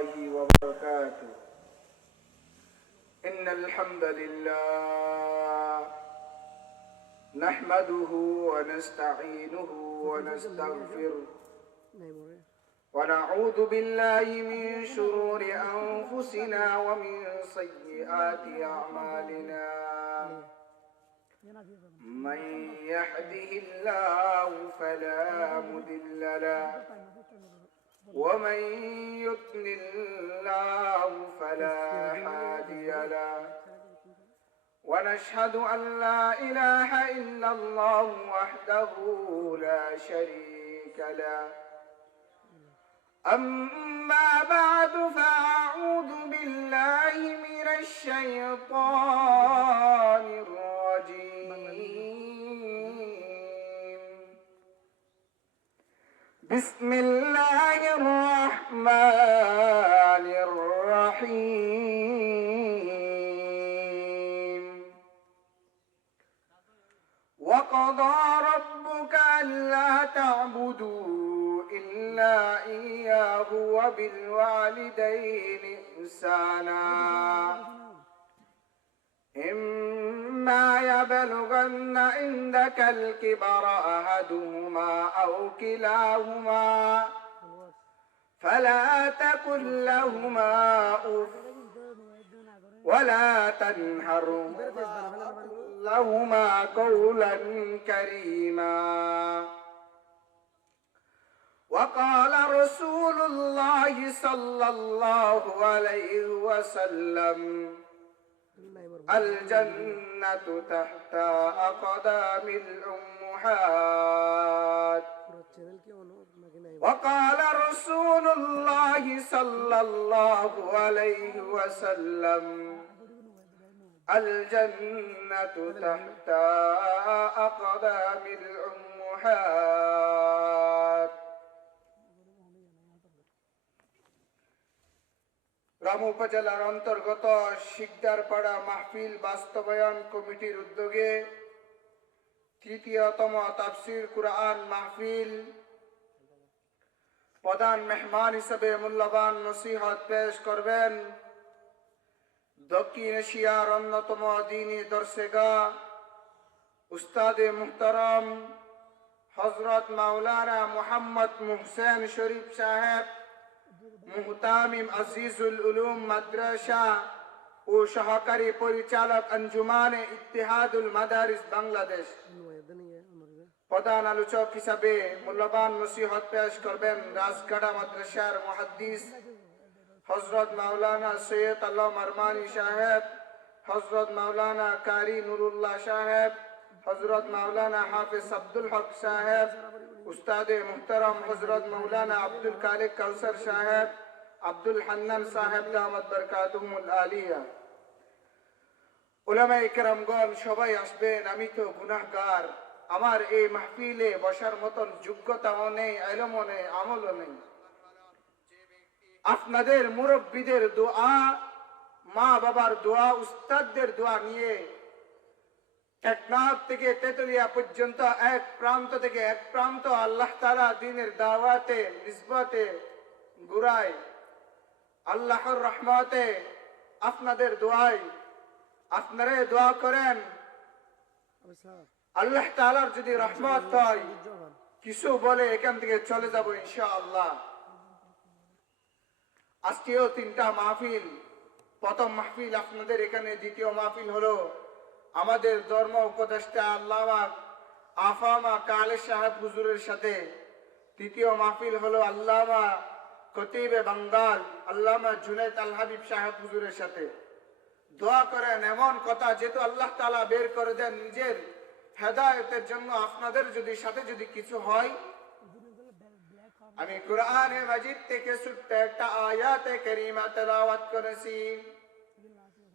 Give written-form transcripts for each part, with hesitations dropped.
الله وبركاته. إن الحمد لله نحمده ونستعينه ونستغفره ونعوذ بالله من شرور أنفسنا ومن سيئات أعمالنا. من يهده الله فلا مضل له ومن يضلل الله فلا هادي له. ونشهد أن لا إله إلا الله وحده لا شريك له. أما بعد فأعوذ بالله من الشيطان الرجيم. بسم الله الرحمن الرحيم. وقضى ربك ألا تعبدوا إلا إياه وبالوالدين إحسانا. إما يبلغن عندك الكبر أحدهما أو كلاهما فلا تقل لهما أف ولا تنهرهما وقل لهما قولا كريما. وقال رسول الله صلى الله عليه وسلم الجنة تحت أقدام الأمهات. وقال رسول الله صلى الله عليه وسلم الجنة تحت أقدام الأمهات. রামু উপজেলার অন্তর্গত শিকদারপাড়া মাহফিল বাস্তবায়ন কমিটির উদ্যোগে তৃতীয়তম তাফসীর কুরআন মাহফিল প্রধান মেহমান হিসেবে মূল্যবান নসিহত পেশ করবেন দক্ষিণ এশিয়ার অন্যতম দ্বীনী দর্শেগা উস্তাদে মুহতারাম হযরত মাওলানা মুহাম্মদ মুহসেন শরীফ সাহেব, মুহতামিম আজিজুল উলুম মাদ্রাসা ও সহকারী পরিচালক আঞ্জুমানে ইত্তেহাদুল মাদারিস বাংলাদেশ। প্রধান আলোচক হিসাবে মূল্যবান নসিহত পেশ করবেন রাজগাড়া মাদ্রাসার মুহাদ্দিস হযরত মাওলানা সৈয়দ আলম আরমানি সাহেব, হযরত মাওলানা কারি নুরুল্লাহ সাহেব, হযরত মাওলানা হাফিজ আব্দুল হক সাহেব, উস্তাদে মুহতারাম হযরত মাওলানা আব্দুল খালিক কাউসার সাহেব, আব্দুল হান্নান সাহেব দামাত বরকাতুহুল আলিয়া। উলামায়ে কেরামগণ সবাই আসবেন। আমি তো গুনাহগার, আমার এই মাহফিলে বসার মতন যোগ্যতাও নেই, ইলমও নেই, আমলও নেই। আপনাদের মুরব্বীদের দোয়া, মা বাবার দোয়া, উস্তাদদের দোয়া নিয়ে টেকনাফ থেকে তেতুলিয়া পর্যন্ত এক প্রান্ত থেকে এক প্রান্ত আল্লাহ তাআলা দ্বীনের দাওয়াতে নিসবতে গুরায় আল্লাহর রহমতে আপনাদের দোয়ায় আপনারা দোয়া করেন। আল্লাহ তাআলার যদি রহমত হয় কিছু বলে এখান থেকে চলে যাব ইনশাআল্লাহ। আজকেও তিনটা মাহফিল। প্রথম মাহফিল আপনাদের এখানে, দ্বিতীয় মাহফিল হলো আমাদের ধর্ম উপদেষ্টা আল্লামা আফামা কালে সাহেব হুজুরের সাথে, তৃতীয় মাহফিল হলো আল্লামা খতিবে বাঙ্গাল আল্লামা জুনায়েদ আল হাবিব সাহেব হুজুরের সাথে। দোয়া করেন এমন কথা যেহেতু আল্লাহ তাআলা বের করে দেন নিজের হেদায়েতের জন্য। আপনাদের যদি সাথে যদি কিছু হয়, আমি কুরআনে মাজিদ থেকে ছোট্ট একটা আয়াতে কারীমা তেলাওয়াত করেছি।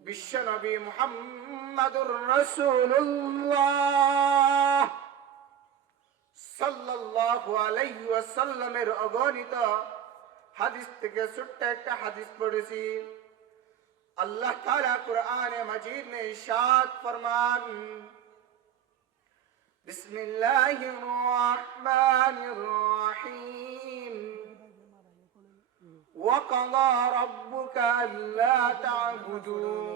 বিশ্ব নবী মুহাম্মাদুর রাসূলুল্লাহ সাল্লাল্লাহু আলাইহি ওয়াসাল্লামের অগণিত হাদিস থেকে ছোট্ট একটা হাদিস পড়েছি। আল্লাহ তাআলা কুরআনে মাজিদ में इरशाद फरमान बिस्मिल्लाहिर रहमानिर रहीम وقضى ربك ألا تعبدوا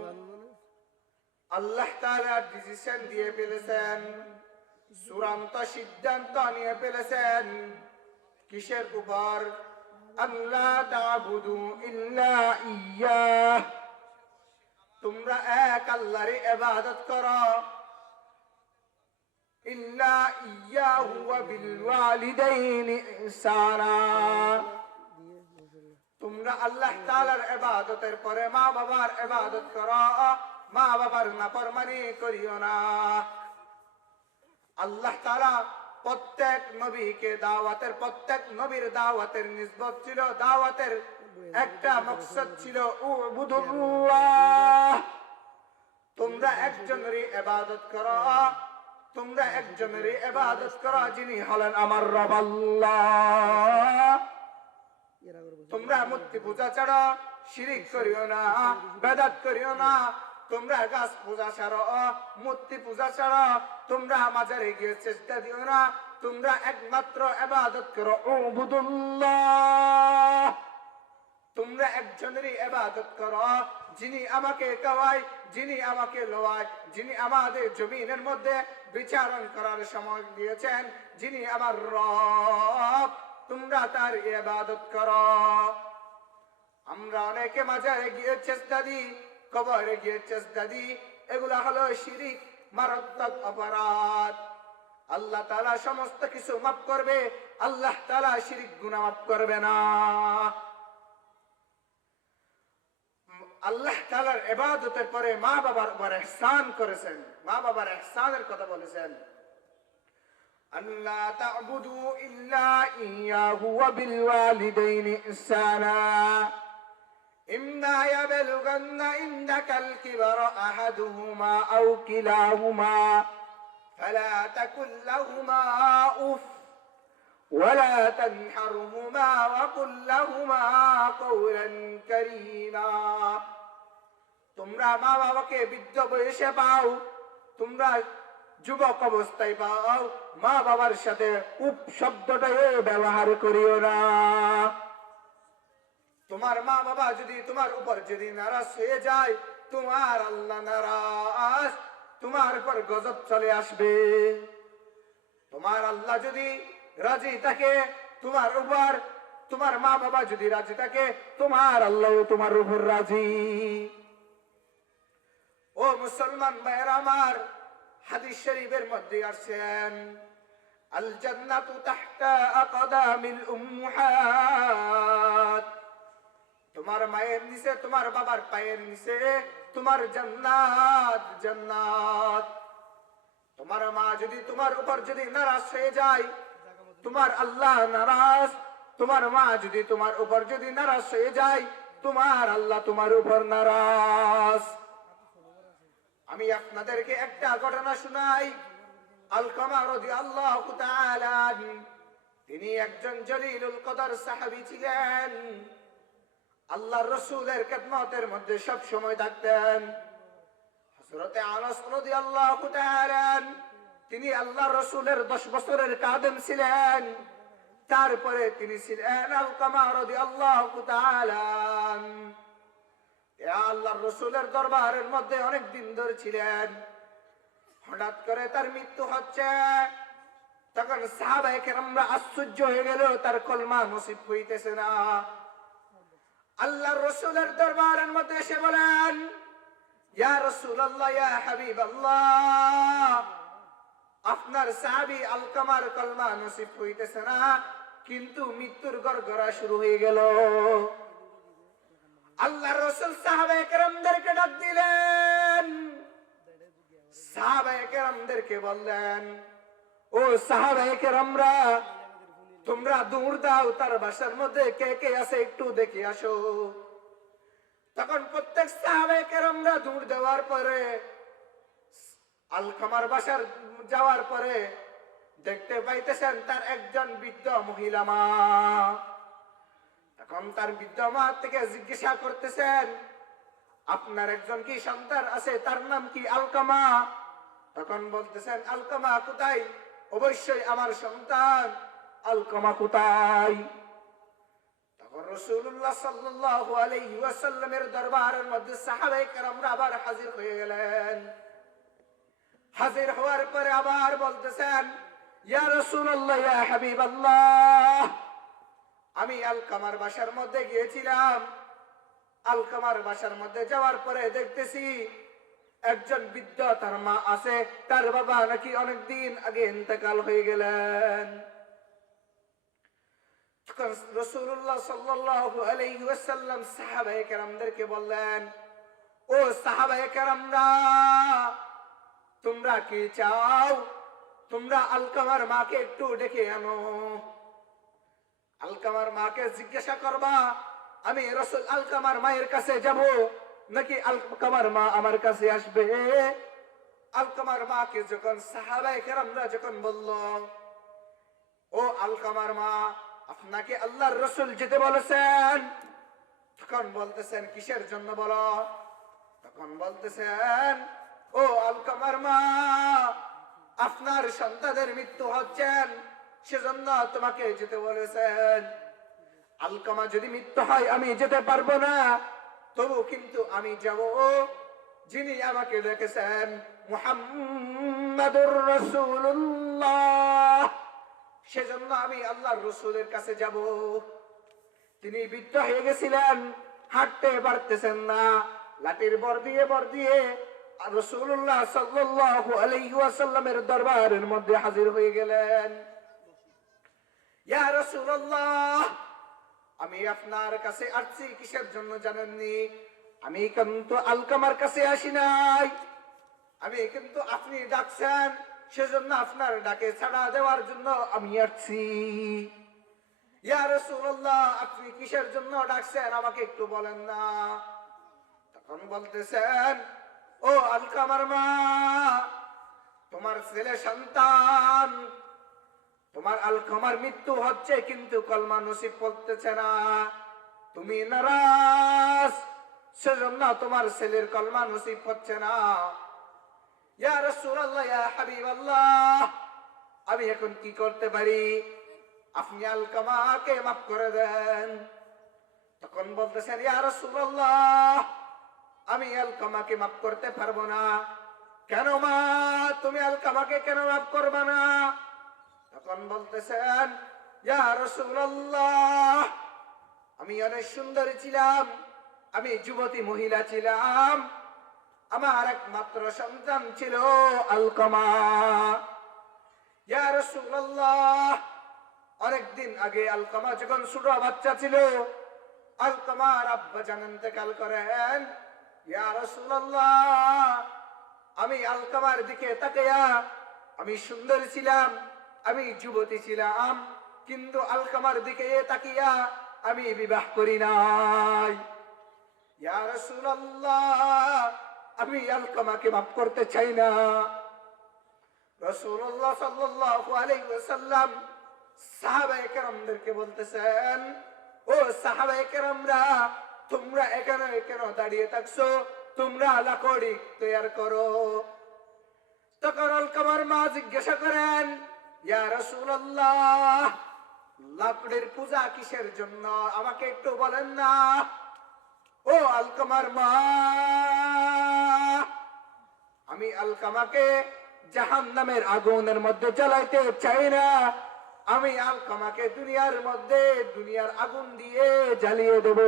আল্লাহ তাআলা ডিসিশন দিয়ে ফেলেছেন, চূড়ান্ত সিদ্ধান্ত নিয়ে ফেলেছেন কিসের উপর? আল্লাহ তা'বুদু ইল্লা ইয়্যাহ, তোমরা এক আল্লাহর ইবাদত করো, ইল্লা ইয়্যাহু ওয়া বিল ওয়ালিদাইনি ইহসানা, তোমরা আল্লাহ তাআলার ইবাদতের পরে মা বাবার ইবাদত করো, মা বাবার নাফরমানি করিও না। আল্লাহ তাআলা প্রত্যেক নবীকে দাওয়াতের, প্রত্যেক নবীর দাওয়াতের নিসবত ছিল, দাওয়াতের একটা মকসদ ছিল উবুদুল্লাহ, তোমরা একজনেরই ইবাদত করো, তোমরা একজনেরই ইবাদত করো যিনি হলেন আমার রব আল্লাহ। তোমরা মূর্তি পূজা ছাড়ো, শিরিক করিও না, বেদাত করিও না, তোমরা গাছ পূজা ছাড়ো, মূর্তি পূজা ছাড়ো, তোমরা মাজারে গিয়ে চেষ্টা দিও না, তোমরা একমাত্র ইবাদত করো উবুদুল্লাহ, তোমরা একজনেরই ইবাদত করো যিনি আমাকে খাওয়ায়, যিনি আমাকে লোয়ায়, যিনি আমাদের জমিনের মধ্যে বিচারণ করার সময় দিয়েছেন, যিনি আমার রব, তোমরা তার ইবাদত করো। আমরা অনেকে মাজারে গিয়ে চেষ্টা দিই, কবরে গিয়ে চেষ্টা দিই, এগুলা হলো শিরিক, মারাত্মক অপরাধ। আল্লাহ তাআলা সমস্ত কিছু মাফ করবে, আল্লাহ তাআলা শিরিক গুনাহ মাফ করবে না। আল্লাহ তাআলার ইবাদতের পরে মা বাবার উপর ইহসান করেছেন, মা বাবার ইহসানের কথা বলেছেন, আল্লাহ তা'বুদু ইল্লা ইয়্যাহু ওয়া বিল ওয়ালিদাইনি ইহসানা ইম্মা ইয়াবলুগান্না ইনদাকাল কিবারা আহাদুহুমা আও কিলাহুমা ফালা তাকুল লাহুমা উফ ওয়ালা তানহারহুমা ওয়া কুল লাহুমা কওলান কারীমা। তোমরা মা বাবাকে বৃদ্ধ বয়সে পাও, তোমরা যুবক অবস্থায় পাও, মা বাবার সাথে উপ শব্দটা ব্যবহার করিও না। তোমার মা বাবা যদি তোমার উপর যদি নারাজ হয়ে যায়, তোমার আল্লাহ নারাজ, তোমার উপর গজব চলে আসবে। তোমার আল্লাহ যদি রাজি থাকে তোমার উপর, তোমার মা বাবা যদি রাজি থাকে, তোমার আল্লাহ তোমার উপর রাজি। ও মুসলমান ভাইরা আমার, হাদিস শরীফের মধ্যে আসছেন, আল জান্নাতু তাহতা আকদামিল উম্মাহাত, তোমার মায়ের নিচে, তোমার বাবার পায়ের নিচে তোমার জান্নাত, জান্নাত। তোমার মা যদি তোমার উপর যদি নারাজ হয়ে যায়, তোমার আল্লাহ নারাজ। তোমার মা যদি তোমার উপর যদি নারাজ হয়ে যায়, তোমার আল্লাহ তোমার উপর নারাজ। আমি আপনাদেরকে একটা ঘটনা শোনাই। আলকামা রাদিয়াল্লাহু তাআলা তিনি একজন জলিলুল কদর সাহাবী ছিলেন, আল্লাহর রাসূলের খেদমতের মধ্যে সব সময় থাকতেন। হযরত আনাস রাদিয়াল্লাহু তাআলা তিনি আল্লাহর রাসূলের 10 বছরের খাদেম ছিলেন। তারপরে তিনি ছিলেন আলকামা রাদিয়াল্লাহু তাআলা, আল্লাহর রাসূলের দরবারের মধ্যে অনেক দিন ধরে ছিলেন। হঠাৎ করে তার মৃত্যু হচ্ছে, তখন সাহাবায়ে কেরামরা আশ্চর্য হয়ে গেল, তার কলমা নসিব হইতেছে না। আল্লাহর রাসূলের দরবারের মধ্যে এসে বলেন, ইয়া রাসূলুল্লাহ, ইয়া হাবিবাল্লাহ, আপনার সাহাবী আলকামার কলমা নসিব হইতেছে না, কিন্তু মৃত্যুর গড়গড়া শুরু হয়ে গেল। আল্লাহর রাসূল সাহাবায়ে কেরামদেরকে ডাক দিলেন, সাহাবায়ে কেরামদেরকে বললেন, ও সাহাবায়ে কেরামরা, তোমরা দৌড় দাও, তার বাসার মধ্যে কে কে আছে একটু দেখে আসো। তখন প্রত্যেক সাহাবায়ে কেরামরা দৌড় দেওয়ার পরে আলকামার বাসার যাওয়ার পরে দেখতে পাইতেছেন তার একজন বৃদ্ধ মহিলা মা। তখন তার বৃদ্ধ মা থেকে জিজ্ঞাসা করতেছেন, আপনার একজন কি সন্তান আছে, তার নাম কি আলকামা? তখন বলতেছেন, আলকামা কোথায়? অবশ্যই আমার সন্তান, আলকামা কোথায়? তখন রাসূলুল্লাহ সাল্লাল্লাহু আলাইহি ওয়াসাল্লামের দরবারের মধ্যে সাহাবায়ে কেরামরা আবার হাজির হয়ে গেলেন। হাজির হওয়ার পরে আবার বলতেছেন, ইয়া রাসূলুল্লাহ, ইয়া হাবিবাল্লাহ, আমি আলকামার বাসার মধ্যে গিয়েছিলাম। আলকামার বাসার মধ্যে যাওয়ার পরে দেখতেছি একজন বৃদ্ধ, তার মা আছে, তার বাবা নাকি অনেকদিন আগে ইন্তেকাল হয়ে গেলেন। রাসূলুল্লাহ সাল্লাল্লাহু আলাইহি ওয়াসাল্লাম সাহাবায়ে কেরামদেরকে বললেন, ও সাহাবায়ে কেরামরা, তোমরা কি চাও? তোমরা আলকামার মাকে একটু ডেকে আনো। আলকামার মাকে জিজ্ঞাসা করবা আমি রাসূল আলকামার মায়ের কাছে যাব নাকি আলকামার মা আমার কাছে আসবে। আলকামার মাকে যখন সাহাবায়ে কেরামরা যখন বলল, ও আলকামার মা, আপনাকে আল্লাহর রাসূল যেতে বলেছেন, তখন বলতেছেন কিসের জন্য বলো? তখন বলতেছেন, ও আলকামার মা, আপনার সন্তানের মৃত্যু হচ্ছেন, সেজন্য তোমাকে যেতে বলেছেন। আলকামা যদি মৃত্যু হয় আমি যেতে পারবো না, তবু কিন্তু আমি যাব। যিনি আমাকে ডেকেছেন মুহাম্মাদুর রাসূলুল্লাহ, সেজন্য আমি আল্লাহর রাসূলের কাছে যাব। তিনি বৃদ্ধ হয়ে গেছিলেন, হাঁটতে পারতেছেন না, লাঠির বর দিয়ে রাসূলুল্লাহ সাল্লাল্লাহু আলাইহি ওয়াসাল্লামের দরবারের মধ্যে হাজির হয়ে গেলেন। ইয়া রাসূলুল্লাহ, আমি আপনার কাছে আসছি কিসের জন্য জানেননি? আমি কিন্তু আলকামার কাছে আসি নাই, আমি কিন্তু আপনি ডাকছেন, সেজন্য আপনার ডাকে সাড়া দেওয়ার জন্য আমি আসছি। ইয়া রাসূলুল্লাহ, আপনি কিসের জন্য ডাকছেন আমাকে একটু বলেন না। তখন বলতেছেন, ও আলকামার মা, তোমার ছেলে সন্তান, তোমার আলকামার মৃত্যু হচ্ছে কিন্তু কলমা নসিব করতেছে না, তুমি নারাজ, সেজন্য তোমার ছেলের কলমা নসিব হচ্ছে না। ইয়া রাসূলুল্লাহ, ইয়া হাবিবাল্লাহ, আমি এখন কি করতে পারি? আপনি আলকামাকে মাফ করে দেন। তখন বলতেছেন, ইয়া রাসূলুল্লাহ, আমি আলকামাকে মাফ করতে পারবো না। কেন মা, তুমি আলকামাকে কেন মাফ করবে না? তখন বলতেছেন, ইয়া রাসূলুল্লাহ, আমি অনেক সুন্দরী ছিলাম, আমি যুবতী মহিলা ছিলাম, আমার একমাত্র সন্তান ছিল আলকামা। ইয়া রাসূলুল্লাহ, অনেকদিন আগে আলকামা যখন ছোট বাচ্চা ছিল, আলকামার আব্বা জান ইন্তেকাল করেন। ইয়া রাসূলুল্লাহ, আমি আলকামার দিকে তাকায়া, আমি সুন্দর ছিলাম, আমি যুবতী ছিলাম, কিন্তু আলকামার দিকে তাকিয়া আমি বিবাহ করি নাই। ইয়া রাসূলুল্লাহ, আমি আলকামাকে মাফ করতে চাই না। রাসূলুল্লাহ সাল্লাল্লাহু আলাইহি ওয়াসাল্লাম সাহাবায়ে কেরামদেরকে বলতেছেন, ও সাহাবায়ে কেরামরা, তোমরা এখানে কেন দাঁড়িয়ে থাকছো? তোমরা লাকড়ি তৈরি করো। তখন আলকামার মা জিজ্ঞাসা করেন, ইয়া রাসূলুল্লাহ, লাকড়ির পূজা কিসের জন্য আমাকে একটু বলেন না। ও আলকামার মা, আমি আলকামাকে জাহান্নামের আগুনের মধ্যে জ্বালাইতে চাই না, আমি আলকামাকে দুনিয়ার মধ্যে দুনিয়ার আগুন দিয়ে জ্বালিয়ে দেব।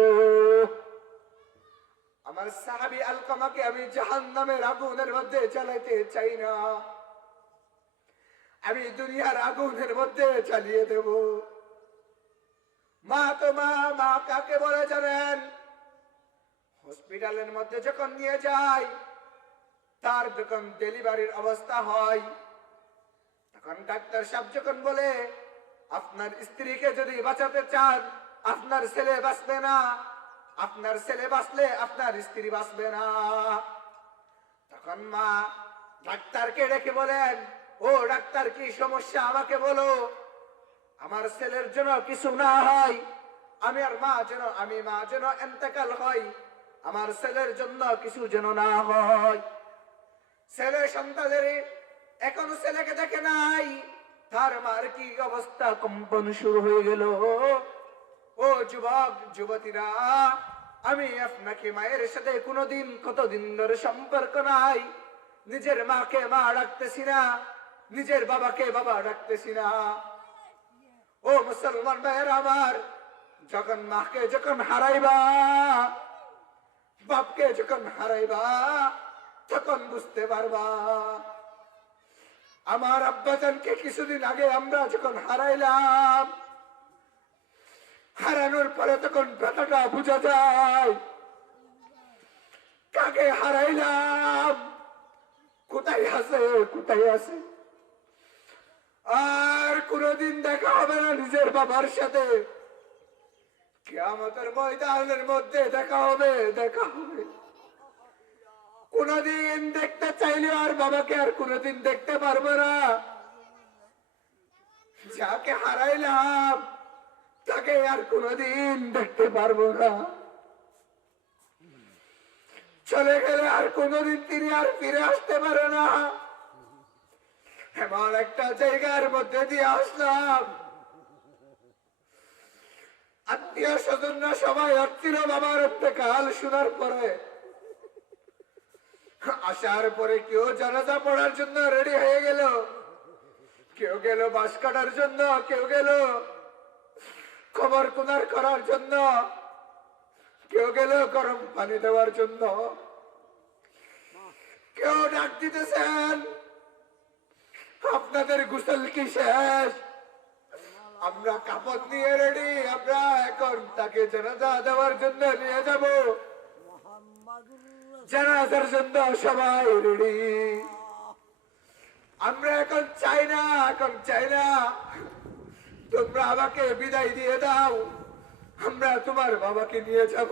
আমার সাহাবী আলকামাকে আমি জাহান্নামের আগুনের মধ্যে জ্বালাইতে চাই না, আমি দুনিয়ার আগুনের মধ্যে জ্বালিয়ে দেব। মা তো মা কাকে বলে জানেন? হসপিটালের মধ্যে যখন নিয়ে যায়, তার যখন ডেলিভারির অবস্থা হয়, তখন ডাক্তার সাহেব যখন বলে, আপনার স্ত্রীকে যদি বাঁচাতে চান, আপনার ছেলে বাঁচবে না, আপনার ছেলে বাঁচলে আপনার স্ত্রী বাঁচবে না। তখন মা ডাক্তারকে ডেকে বলেন, ও ডাক্তার, কি সমস্যা আমাকে বলো, আমার ছেলের জন্য কিছু না হয়, আমি মা যেন ইন্তেকাল হয়, আমার ছেলের জন্য কিছু যেন না হয়। ছেলে সন্তানের এখনো ছেলেকে দেখে নাই, তার মার কি অবস্থা, কম্পন শুরু হয়ে গেল। ও যুবক যুবতীরা, আমি আপনাকে মায়ের সাথে কোনোদিন কতদিন ধরে সম্পর্ক নাই, নিজের মাকে মা ডাকতেছি না, নিজের বাবাকে বাবা ডাকতেছি না। ও মুসলমান ভাইয়েরা আমার, যখন মাকে যখন হারাইবা, বাপকে যখন হারাইবা, তখন বুঝতে পারবা। আমার আব্বাজানকে কিছুদিন আগে আমরা যখন হারাইলাম, হারানোর পরে তখন ব্যথাটা বোঝা যায়। কাকে হারাইলাম, কোথায় আছে কোথায় আছে, আর কোনদিন দেখা হবে না নিজের বাবার সাথে। কিয়ামতের ময়দানের মধ্যে দেখা হবে, দেখা হবে। কোনদিন দেখতে চাইলে আর বাবাকে আর কোনদিন দেখতে পারবো না। যাকে হারাইলাম তাকে আর কোনদিন দেখতে পারবো না। চলে গেলে আর কোনদিন তিনি আর ফিরে আসতে পারে না। এমন একটা জায়গার মধ্যে দিয়ে আসলাম, আত্মীয় স্বজনরা সবাই আসছিল বাবার ইন্তেকাল শোনার পরে। আসার পরে কেউ জানাজা পড়ার জন্য রেডি হয়ে গেল, কেউ গেল বাঁশ কাটার জন্য, কেউ গেল খবর কুনার করার জন্য, কেউ গেল গরম পানি দেওয়ার জন্য, কেউ ডাক দিতেছেন আপনাদের গোসল কি শেষ? আমরা কাপড় নিয়ে রেডি, আমরা এখন তাকে জানাজা দেওয়ার জন্য নিয়ে যাব। জানাজার জন্য সবাই রেডি। আমরা এখন চাই না, এখন চাই না তোমরা আমাকে বিদায় দিয়ে দাও, আমরা তোমার বাবাকে নিয়ে যাব।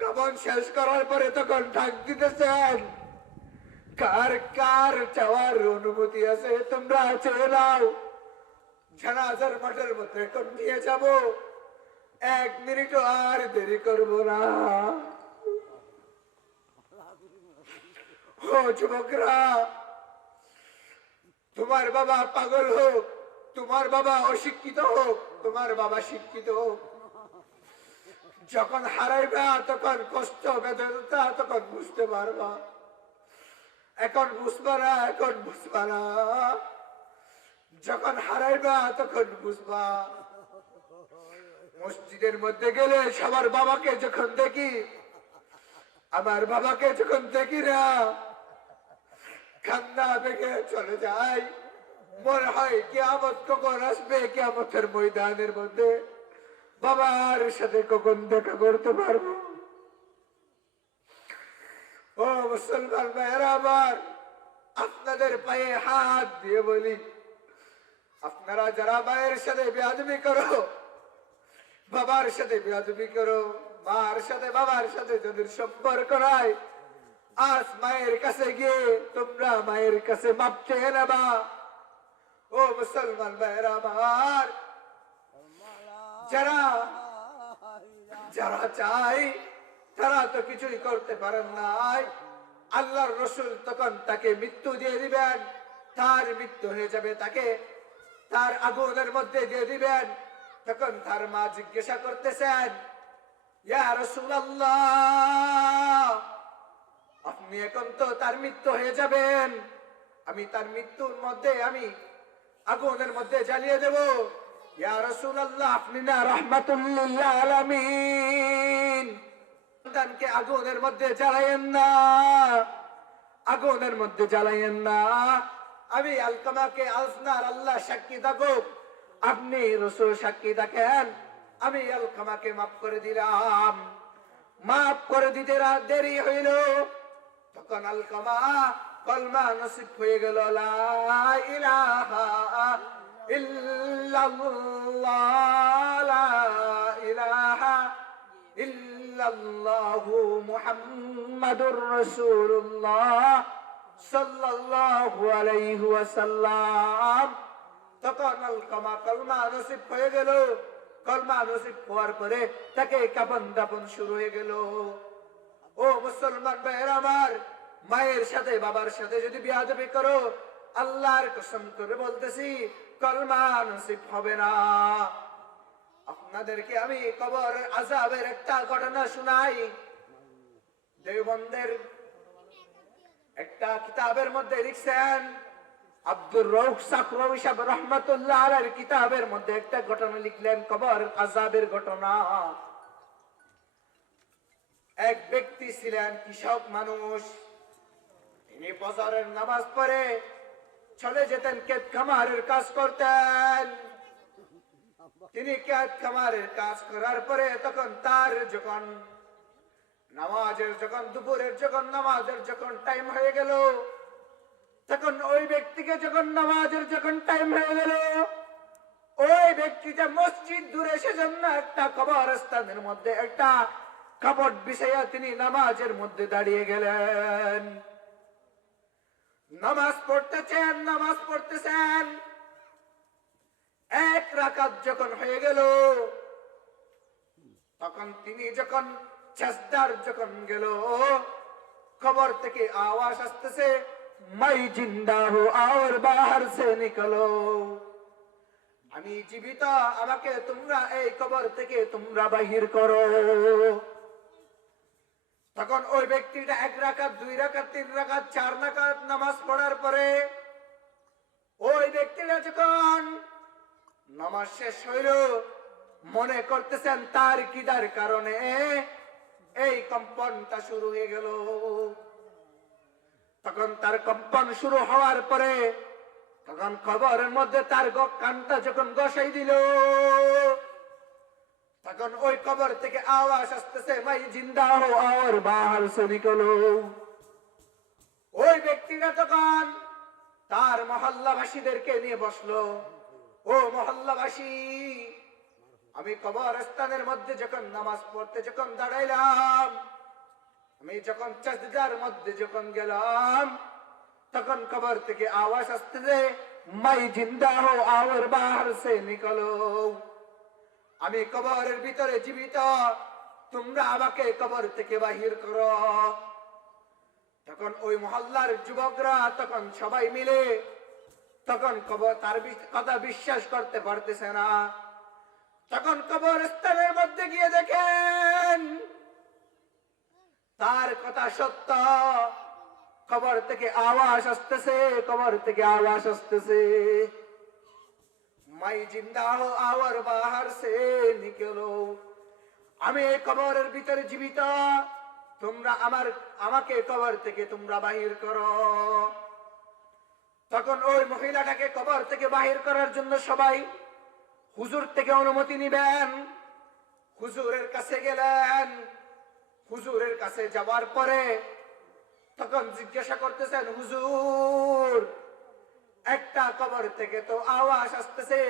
কাপড় শেষ করার পরে তখন ডাক দিতেছেন, কার কার চাওয়ার অনুমতি আছে তোমরা চেয়ে নাও, জানাজার মাঠের মধ্যে এখন নিয়ে যাব, 1 মিনিট আর দেরি করব না। ও যুবকরা, তোমার বাবা পাগল হোক, তোমার বাবা অশিক্ষিত হোক, তোমার বাবা শিক্ষিত হোক, যখন হারাইবা তখন কষ্ট বেদনা তখন বুঝতে পারবা। এখন বুঝবা না, এখন বুঝবা না, যখন হারাইবা তখন বুঝবা। মসজিদের মধ্যে গেলে সবার বাবাকে যখন দেখি, আমার বাবাকে যখন দেখি না, কান্না ভেঙে চলে যায়। মনে হয় কিয়ামত কখন আসবে, কিয়ামতের ময়দানের মধ্যে বাবার সাথে কখন দেখা করতে পারবো। ও মুসলমান ভাইয়েরা আমার, আপনাদের পায়ে হাত দিয়ে বলি, আপনারা যারা মায়ের সাথে বেয়াদবি করো, বাবার সাথে বেয়াদবি করো, মার সাথে বাবার সাথে যাদের সম্পর্ক নাই, আজ মায়ের কাছে গিয়ে তোমরা মায়ের কাছে মাপ চেয়ে নেবা। ও মুসলমান ভাইয়েরা আমার, যারা যারা চাই তারা তো কিছুই করতে পারেন নাই। আল্লাহর রসুল তখন তাকে মৃত্যু দিয়ে দিবেন, তার মৃত্যু হয়ে যাবে, তাকে তার আগুনের মধ্যে দিয়ে দিবেন। তখন তার মা জিজ্ঞাসা করতেছেন, ইয়া রাসূলুল্লাহ, আপনি এখন তো তার মৃত্যু হয়ে যাবেন, আমি তার মৃত্যুর মধ্যে আমি আগুনের মধ্যে জ্বালিয়ে দেব। ইয়া রাসূলুল্লাহ, আপনি না রাহমাতুল লিল আলামিন, সন্তানকে আগুনের মধ্যে জ্বালায়েন না, আগুনের মধ্যে জ্বালায়েন না। আমি আলকামাকে আজনার আল্লাহ সাক্ষী থাকুক, আপনি রাসূল সাক্ষী থাকেন, আমি আলকামাকে মাফ করে দিলাম। মাফ করে দিতে দেরি হইল, তখন আলকামা কলমা নসিব হয়ে গেল, লা ইলাহা ইল্লাল্লাহ, লা ইলাহা ইল্লাল্লাহু মুহাম্মাদুর রাসূলুল্লাহ সাল্লাল্লাহু আলাইহি ওয়াসাল্লাম। তখন আলকামা কলমা নসিব হয়ে গেল। কলমা নসিব হওয়ার পরে তাকে কাফন দাফন শুরু হয়ে গেল। ও মুসলমান ভাইয়েরা আমার, মায়ের সাথে বাবার সাথে যদি বেয়াদবি করো, আল্লাহর কসম করে বলতেছি কলমা নসিব হবে না। আপনাদেরকে আমি কবর আযাবের একটা ঘটনা শোনাই। দেওবন্দের একটা কিতাবের মধ্যে লিখছেন, আব্দুর রউফ সাকরাওয়ী সাহেব রাহমাতুল্লাহ আলাইহির কিতাবের মধ্যে একটা ঘটনা লিখলেন, কবর আযাবের ঘটনা। এক ব্যক্তি ছিলেন কৃষক মানুষ। তিনি ফজরের নামাজ পড়ে চলে যেতেন ক্ষেত খামারের কাজ করতেন। তিনি ক্ষেত খামারের কাজ করার পরে তখন তার যখন নামাজের যখন দুপুরের যখন নামাজের যখন টাইম হয়ে গেল, তখন ওই ব্যক্তিকে যখন নামাজের যখন টাইম হয়ে গেল, ওই ব্যক্তিটা মসজিদ দূরে সেজন্য একটা কবরস্থানের মধ্যে একটা কাপড় বিছাইয়া তিনি নামাজের মধ্যে দাঁড়িয়ে গেলেন। নামাজ পড়তেছেন। এক রাকাত যখন হয়ে গেল, তখন তিনি যখন সাজদার যখন গেল, কবর থেকে আওয়াজ আসতেছে, मैं जिंदा हूं और बाहर से निकलो। আমি জীবিত, আমাকে তোমরা এই কবর থেকে তোমরা বাহির করো। তখন ওই ব্যক্তিটা 1 রাকাত 2 রাকাত 3 রাকাত 4 রাকাত নামাজ পড়ার পরে ওই ব্যক্তিটা যখন নামাজ শেষ হইল, মনে করতেছেন তার কিদার কারণে এই কম্পনটা শুরু হয়ে গেল। তখন তার কম্পন শুরু হওয়ার পরে তখন কবরের মধ্যে তার কানটা যখন বসাই দিল, তখন ওই কবর থেকে আওয়াজ আসতেছে, मैं जिंदा हूं और बाहर से निकलो। ওই ব্যক্তিটা তখন তার মহল্লাবাসীদেরকে নিয়ে বসলো, ও মহল্লাবাসী, আমি কবরস্থানের মধ্যে যখন নামাজ পড়তে যখন দাঁড়াইলাম, আমি যখন সাজদার মধ্যে যখন গেলাম, তখন কবর থেকে আওয়াজ আসতেছে, मैं जिंदा हूं और बाहर से निकलो। আমি কবরের ভিতরে জীবিত, তোমরা আমাকে কবর থেকে বাহির করো। তখন ওই মহল্লার যুবকরা তখন সবাই মিলে তখন কবর তার কথা বিশ্বাস করতে পারতেছে না। তখন কবরস্থানের মধ্যে গিয়ে দেখেন তার কথা সত্য। কবর থেকে আওয়াজ আসতেছে, কবর থেকে আওয়াজ আসতেছে, मैं जिंदा हूं और बाहर से निकलो। আমি এই কবরের ভিতরে জীবিত, তোমরা আমাকে কবর থেকে তোমরা বাহির করো। তখন ওই মহিলাটাকে কবর থেকে বাহির করার জন্য সবাই হুজুর থেকে অনুমতি নিবেন। হুজুরের কাছে গেলেন। হুজুরের কাছে যাওয়ার পরে তখন জিজ্ঞাসা করতেছেন, হুজুর, একটা কবর থেকে তো আওয়াজ আসতেছে,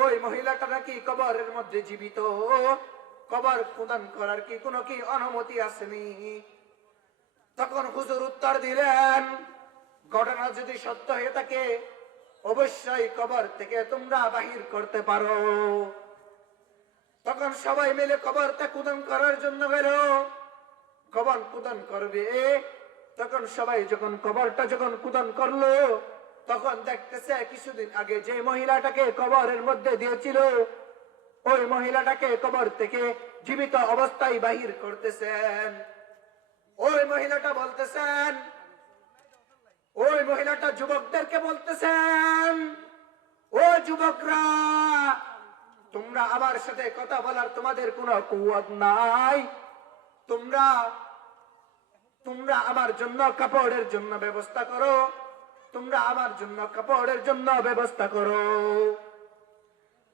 ওই মহিলাটা নাকি কবরের মধ্যে জীবিত, কবর খোদন করার কি কোনো কি অনুমতি আসেনি? তখন হুজুর উত্তর দিলেন, ঘটনা যদি সত্য হয়ে থাকে অবশ্যই কবর থেকে তোমরা বাহির করতে পারো। তখন সবাই মিলে কবরটা খোদন করার জন্য গেল। কবর খোদন করবে, তখন সবাই যখন কবরটা যখন খোদন করলো, তখন দেখতেছে কিছুদিন আগে যে মহিলাটাকে কবরের মধ্যে দিয়েছিল, ওই মহিলাটাকে কবর থেকে জীবিত অবস্থায় বাহির করতেছেন। ওই মহিলাটা বলতেছেন, ওই মহিলাটা যুবকদেরকে বলতেছেন, ও যুবকরা, তোমরা আমার সাথে কথা বলার তোমাদের কোনো কুওয়াত নাই। তোমরা আমার জন্য কাপড়ের জন্য ব্যবস্থা করো, তোমরা আমার জন্য কাপড়ের জন্য ব্যবস্থা করো।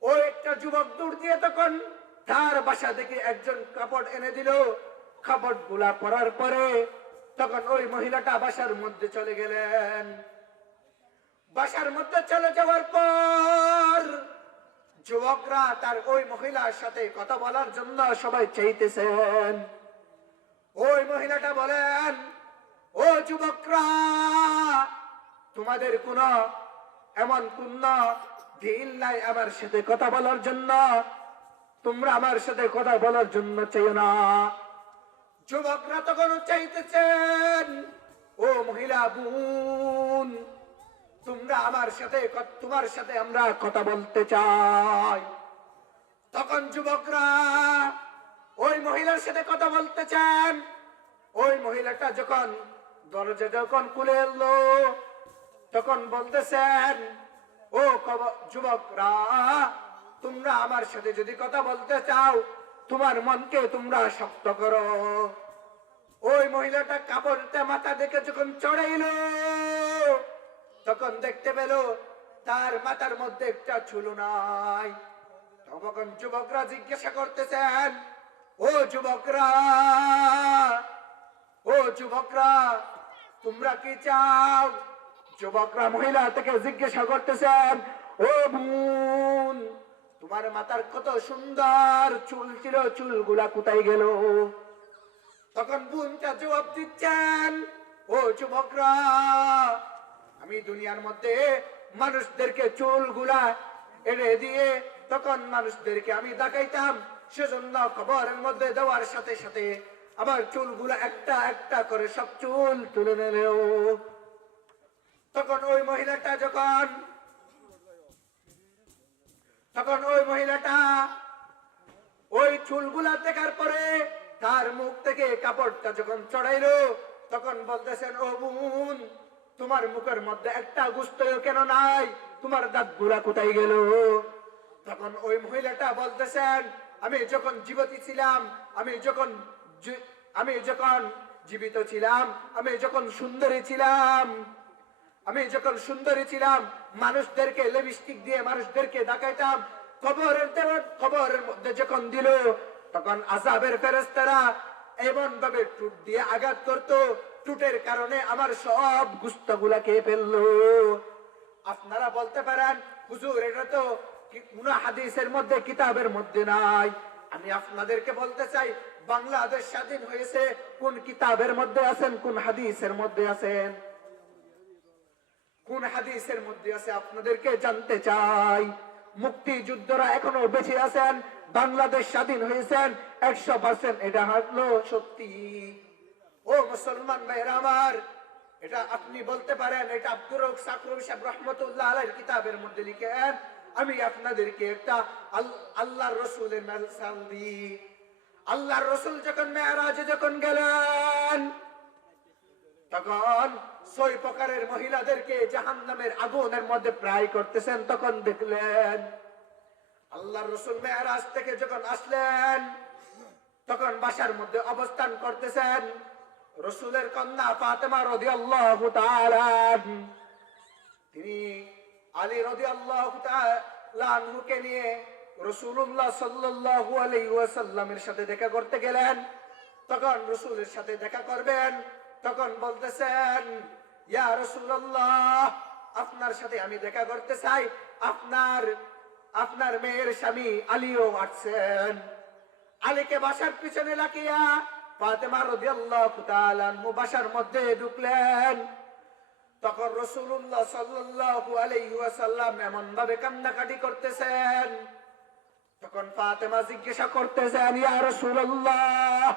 ওই একটা যুবক দূর দিয়ে তখন তার বাসা থেকে একজন কাপড় এনে দিল। কাপড় গুলা পরার পরে তখন ওই মহিলাটা বাসার মধ্যে চলে গেলেন। বাসার মধ্যে চলে যাওয়ার পর যুবকরা তার ওই মহিলার সাথে কথা বলার জন্য সবাই চাইতেছেন। ওই মহিলাটা বলেন, ও যুবকরা, তোমাদের কোন এমন কোন দিল নাই আমার সাথে কথা বলার জন্য, তোমরা আমার সাথে কথা বলার জন্য চাইও না। যুবকরা তখন চাইতেছেন, ও মহিলা বোন, তোমরা আমার সাথে, তোমার সাথে আমরা কথা বলতে চাই। তখন যুবকরা ওই মহিলার সাথে কথা বলতে চান। ওই মহিলাটা যখন দরজা যখন খুলে এলো, তখন বলতেছেন, ও যুবকরা, তোমরা আমার সাথে যদি কথা বলতে চাও, তোমার মনকে তোমরা শক্ত করো। ওই মহিলাটা কাপড়টা মাথা দেখে যখন চড়াইলো, তখন দেখতে পেল তার মাথার মধ্যে একটা চুল নাই। তখন যুবকরা জিজ্ঞাসা করতেছেন, ও যুবকরা, ও যুবকরা, তোমরা কি চাও? যুবকরা মহিলা থেকে জিজ্ঞাসা করতেছেন, ও বোন, তোমার মাথার কত সুন্দর চুল ছিল, চুলগুলা কোথায় গেল? তখন বোনটা জবাব দিচ্ছেন, ও যুবকরা, আমি দুনিয়ার মধ্যে মানুষদেরকে চুলগুলা এনে দিয়ে তখন মানুষদেরকে আমি দেখাইতাম, সেজন্য খবরের মধ্যে দেওয়ার সাথে সাথে আমার চুলগুলা একটা একটা করে সব চুল তুলে নিল। তখন ওই মহিলাটা ওই চুলগুলা দেখার পরে তার মুখ থেকে কাপড়টা যখন চড়াইলো, তখন বলতেছেন, ও বোন, তোমার মুখের মধ্যে একটা গোস্ত কেন নাই? তোমার দাঁতগুলা কোথায় গেল? তখন ওই মহিলাটা বলতেছেন, আমি যখন জীবিত ছিলাম, আমি যখন জীবিত ছিলাম, আমি যখন সুন্দরী ছিলাম, মানুষদেরকে লিপস্টিক দিয়ে মানুষদেরকে দেখাইতাম। খবরের মধ্যে যখন দিল, তখন আযাবের ফেরেশতারা এমন ভাবে টুট দিয়ে আঘাত করতো, টুটের কারণে আমার সব গোশতগুলা খেয়ে ফেললো। আপনারা বলতে পারেন, হুজুর, এটা তো কোন হাদিসের মধ্যে, কিতাবের মধ্যে নাই। আমি আপনাদেরকে বলতে চাই, বাংলাদেশ স্বাধীন হয়েছে কোন কিতাবের মধ্যে আছেন, কোন হাদিসের মধ্যে আছেন? কোন হাদিসের মধ্যে আছে আপনাদেরকে জানতে চাই। মুক্তিযুদ্ধরা এখনো বেঁচে আছেন, বাংলাদেশ স্বাধীন হয়েছেন 100%, এটা হলো সত্যি। ও মুসলমান ভাইরা আমার, এটা আপনি বলতে পারেন, এটা আব্দুর রউফ সাকরুল সাহেব রহমতুল্লাহ আলাইহির কিতাবের মধ্যে লিখেন। আমি আপনাদেরকে একটা আল্লাহর রাসূলের মিসাল দিই। আল্লাহর রাসূল যখন মেরাজে যখন গেলেন, তখন 6 প্রকারের মহিলাদেরকে জাহান্নামের আগুনের মধ্যে প্রায় করতেছেন। তখন দেখলেন আল্লাহর রাসূল মেরাজ থেকে যখন আসলেন, তখন বাসার মধ্যে অবস্থান করতেছেন। রাসূলের কন্যা ফাতেমা রাদিয়াল্লাহু তাআলা, তিনি আলী রাদিয়াল্লাহু তাআলা আনহুকে নিয়ে রাসূলুল্লাহ সাল্লাল্লাহু আলাইহি ওয়াসাল্লামের সাথে দেখা করতে গেলেন। তখন রাসূলের সাথে দেখা করবেন, তখন বলতেছেন, ইয়া রাসূলুল্লাহ, আপনার সাথে আমি দেখা করতে চাই। আপনার মেয়ের স্বামী আলীও আসছেন। আলীকে বাসার পিছনে লাকিয়া ফাতেমা রাদিয়াল্লাহু তাআলা আনহু বাসার মধ্যে ঢুকলেন। তখন রাসূলুল্লাহ সাল্লাল্লাহু আলাইহি ওয়াসাল্লাম এমন ভাবে কান্নাকাটি করতেছেন। তখন ফাতেমা জিজ্ঞাসা করতেছেন, ইয়া রাসূলুল্লাহ,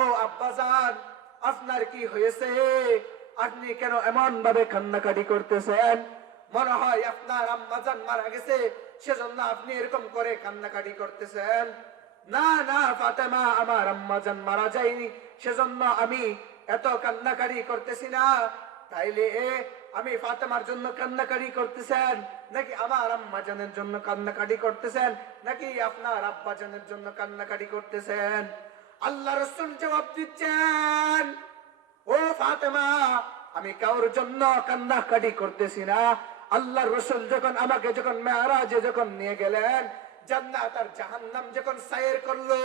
ও আব্বাজান, আপনার কি হয়েছে? আপনি কেন এমন ভাবে কান্নাকাটি করতেছেন? মনে হয় আপনার আম্মাজান মারা গেছে, সেজন্য আপনি এরকম করে কান্নাকাটি করতেছেন। না না ফাতেমা, আমার আম্মাজান মারা যায়নি, সেজন্য আমি এত কান্নাকাটি করতেছি না। তাইলে আমি ফাতেমার জন্য কান্নাকাটি করতেছেন, নাকি আমার আম্মাজানের জন্য কান্নাকাটি করতেছেন, নাকি আপনার আব্বাজানের জন্য কান্নাকাটি করতেছেন? আল্লাহ রাসূল জবাব দিচ্ছেন, ও ফাতেমা, আমি কারোর জন্য কান্নাকাটি করতেছি না। আল্লাহর রাসূল আমাকে যখন মেরাজে যখন নিয়ে গেলেন, জান্নাত আর জাহান্নাম যখন সায়ের করলো,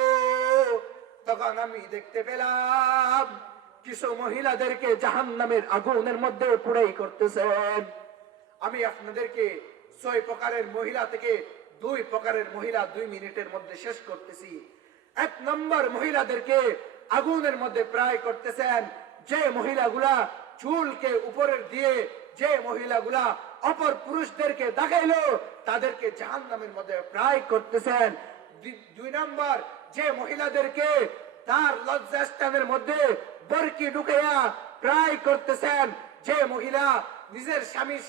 তখন আমি দেখতে পেলাম কিছু মহিলাদেরকে জাহান্নামের আগুনের মধ্যে পুড়াই করতেছেন। আমি আপনাদেরকে 6 প্রকারের মহিলা থেকে 2 প্রকারের মহিলা 2 মিনিটের মধ্যে শেষ করতেছি। 1 নম্বর মহিলাদেরকে আগুনের মধ্যে প্রায় করতেছেন, যে মহিলাগুলা চুলকে উপরের দিয়ে, যে মহিলাগুলা অপর পুরুষদেরকে দেখাইলো, তাদেরকে জাহান্নামের মধ্যে প্রায় করতেছেন। 2 নম্বর, যে মহিলাদেরকে তার লজ্জাস্থানের মধ্যে বরকি ঢুকাইয়া প্রায় করতেছেন, যে মহিলা নিজের স্বামীর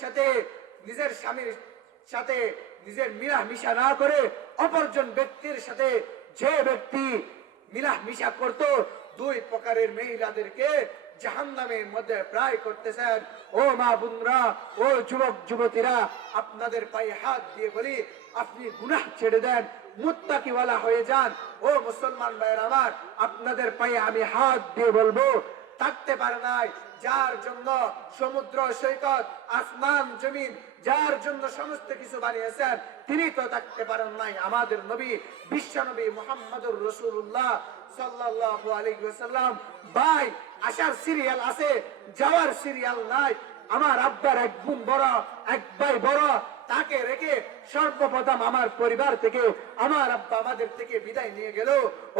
সাথে নিজের মিলামিশা না করে অপরজন ব্যক্তির সাথে যে ব্যক্তি মিলাহ মিশা করতো, দুই প্রকারের মহিলাদেরকে জাহান্নামের মধ্যে প্রায় করতেছেন। ও মা বোনরা, ও যুবক যুবতীরা, আপনাদের পায়ে হাত দিয়ে বলি, আপনি গুনাহ ছেড়ে দেন, মুত্তাকিওয়ালা হয়ে যান। ও মুসলমান ভাইয়েরা আমার, আপনাদের পায়ে আমি হাত দিয়ে বলবো, থাকতে পারে নাই যার জন্য সমুদ্র সৈকত, আসমান জমিন, যার জন্য সমস্ত কিছু বানিয়েছেন, তিনি তো থাকতে পারেন নাই আমাদের নবী, বিশ্ব নবী মুহাম্মদুর রাসূলুল্লাহ সাল্লাল্লাহু আলাইহি ওয়াসাল্লাম। ভাই, আসার সিরিয়াল আছে, যাওয়ার সিরিয়াল নাই। আমার আব্বার এক বোন বড়, এক ভাই বড়, তাকে রেখে সর্বপ্রথম আমার পরিবার থেকে আমার আব্বা আমাদের থেকে বিদায় নিয়ে গেল।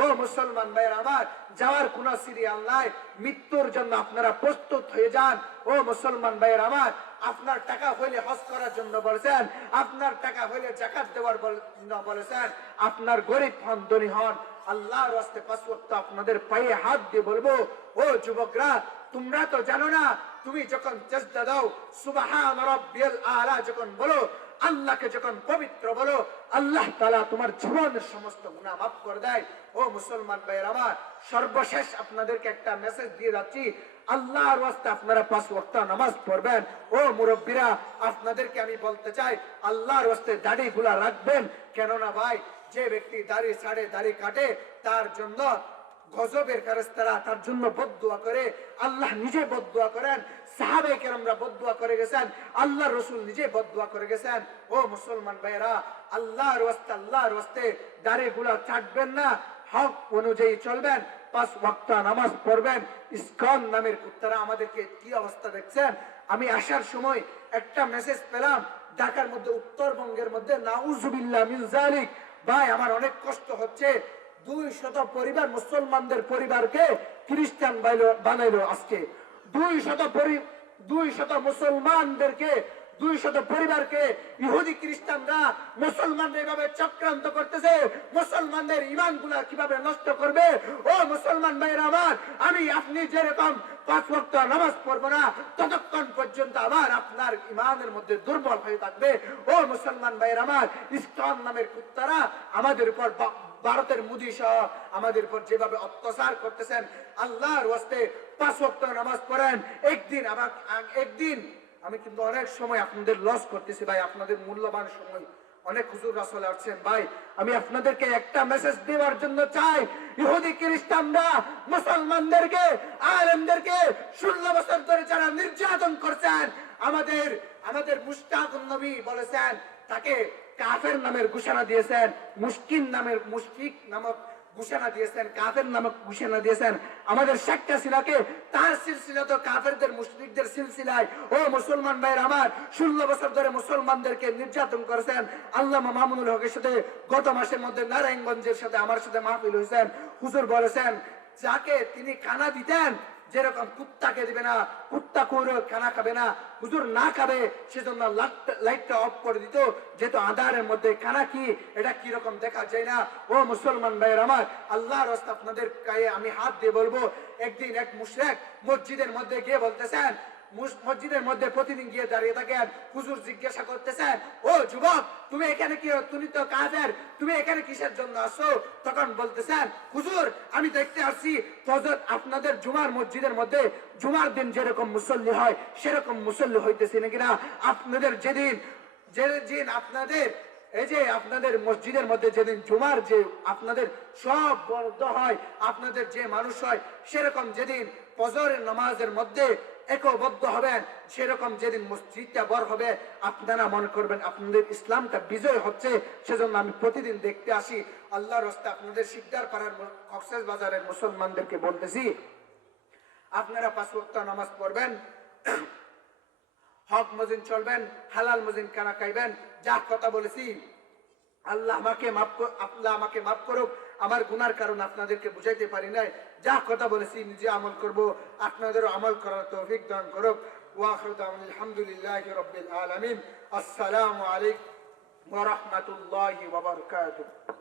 ও মুসলমান ভাইয়ের আমার, যাওয়ার কোন সিরিয়াল নাই। মৃত্যুর জন্য আপনারা প্রস্তুত হয়ে যান। ও মুসলমান ভাইয়ের আমার, আপনার টাকা হইলে হজ করার জন্য বলেছেন, আপনার টাকা হইলে যাকাত দেওয়ার জন্য বলেছেন, আপনার গরিব হন ধনী হন, আল্লাহর রাস্তে 5 ওয়াক্ত আপনাদের পায়ে হাত দিয়ে বলবো, ও যুবকরা, তোমরা তো জানো না, তুমি যখন সাজদা দাও, সুবহান রাব্বিয়াল আলা যখন বলো, আল্লাহকে যখন পবিত্র বলো, আল্লাহ তাআলা তোমার জীবনের সমস্ত গুনাহ মাফ করে দেয়। ও মুসলমান ভাইয়ের আমার, সর্বশেষ আপনাদেরকে একটা মেসেজ দিয়ে যাচ্ছি, আল্লাহর ওয়াস্তে আপনারা 5 ওয়াক্ত নামাজ পড়বেন। ও মুরব্বীরা, আপনাদেরকে আমি বলতে চাই, আল্লাহর ওয়াস্তে দাড়িগুলা রাখবেন। কেননা ভাই, যে ব্যক্তি দাড়ি ছাড়ে, দাড়ি কাটে, তার জন্য গজবের ফেরেশতারা তার জন্য বদদুয়া করে। আল্লাহ নিজে বদদুয়া করেন, সাহাবায়ে কেরামরা বদদুয়া করে গেছেন, আল্লাহর রাসূল নিজে বদদুয়া করে গেছেন। ও মুসলমান ভাইরা, আল্লাহর ওয়াস্তে দাড়িগুলা ছাড়বেন না, হক অনুযায়ী চলবেন, 5 ওয়াক্ত নামাজ পড়বেন। ইসকন নামের কুত্তারা আমাদেরকে কি অবস্থা দেখছেন। আমি আসার সময় একটা মেসেজ পেলাম ঢাকার মধ্যে, উত্তরবঙ্গের মধ্যে, নাউজুবিল্লাহ মিন যালিক। ভাই, আমার অনেক কষ্ট হচ্ছে, 200 পরিবার, মুসলমানদের পরিবারকে খ্রিস্টান বানাইলো আজকে। 200 মুসলমানদেরকে, 200 পরিবারকে ইহুদি খ্রিস্টানরা মুসলমানদের এভাবে চক্রান্ত করতেছে, মুসলমানদের ইমান গুলা কিভাবে নষ্ট করবে। ও মুসলমান ভাইরা আমার, আমি আপনি যেরকম 5 ওয়াক্ত নামাজ পড়বো না, ততক্ষণ পর্যন্ত আমার আপনার ইমানের মধ্যে দুর্বল হয়ে থাকবে। ও মুসলমান ভাইরা আমার, ইসলাম নামের কুত্তারা আমাদের উপর, ভারতের মোদী সহ আমাদের উপর যেভাবে অত্যাচার করতেছেন, আল্লাহর ওয়াস্তে 5 ওয়াক্ত নামাজ পড়েন। একদিন আমি কিন্তু অনেক সময় আপনাদের লস করতেছি ভাই, আপনাদের মূল্যবান সময়, অনেক হুজুর রাসূল আসছেন। ভাই, আমি আপনাদেরকে একটা মেসেজ দেওয়ার জন্য চাই, ইহুদি খ্রিস্টানরা মুসলমানদেরকে, আলেমদেরকে 16 বছর ধরে যারা নির্যাতন করছেন, আমাদের মুশতাকুন নবী বলেছেন, তাকে কাফের নামের ঘোষণা দিয়েছেন, মুশকিক নামক ঘোষণা দিয়েছেন, কাফের নামক ঘোষণা দিয়েছেন। আমাদের শেখ হাসিনাকে তার সিলসিলা তো কাফেরদের, মুশরিকদের সিলসিলায়। ও মুসলমান ভাইরা আমার, 16 বছর ধরে মুসলমানদেরকে নির্যাতন করেছেন। আল্লামা মামুনুল হকের সাথে গত মাসের মধ্যে নারায়ণগঞ্জের সাথে আমার সাথে মাহফিল হয়েছেন। হুজুর বলেছেন, যাকে তিনি খানা দিতেন, যেরকম কুত্তাকে দিবে না, কুত্তা করে খানা খাবে না, হুজুর না খাবে, সেজন্য লাইটটা অফ করে দিত, যেহেতু আঁধারের মধ্যে খানা কি এটা কি রকম দেখা যায় না। ও মুসলমান ভাইয়ের আমার, আল্লাহর রাস্তা আপনাদের গায়ে আমি হাত দিয়ে বলবো, একদিন এক মুশরিক মসজিদের মধ্যে গিয়ে বলতেছেন, মসজিদের মধ্যে প্রতিদিন গিয়ে দাঁড়িয়ে থাকেন, হুজুর জিজ্ঞাসা করতেছেন, ও যুবক, তুমি এখানে কি, তুমি তো কাফের, তুমি এখানে কিসের জন্য আসো? তখন বলতেছেন, হুজুর, আমি দেখতে আসছি ফজর আপনাদের জুমার মসজিদের মধ্যে জুমার দিন যেরকম মুসল্লি হয় সেরকম মুসল্লি হইতেছে নাকি না। আপনাদের যেদিন আপনাদের এই যে আপনাদের মসজিদের মধ্যে যেদিন জুমার যে আপনাদের সব বন্ধ হয়, আপনাদের যে মানুষ হয়, সেরকম যেদিন ফজরের নামাজের মধ্যে একবদ্ধ হবেন, সেরকম যেদিন মসজিদটা বড় হবে, আপনারা মনে করবেন আপনাদের ইসলামটা বিজয় হচ্ছে। সেজন্য আমি প্রতিদিন দেখতে আসি। আল্লাহর রাস্তে আপনাদের শিকদার পাড়ার কক্সবাজারের মুসলমানদেরকে বলতেছি, আপনারা 5 ওয়াক্ত নামাজ পড়বেন, হক মজিন চলবেন, হালাল মজিন খানা খাইবেন। যা কথা বলেছি, আল্লাহ আমাকে মাফ করুক, আমার গুনার কারণ আপনাদেরকে বুঝাইতে পারি নাই। যা কথা বলেছি নিজে আমল করব, আপনাদেরও আমল করার তৌফিক দান করুক। ওয়া আখিরু দাওয়ানা আলহামদুলিল্লাহি রাব্বিল আলামিন। আসসালামু আলাইকুম ওয়া রাহমাতুল্লাহি ওয়া বারাকাতুহু।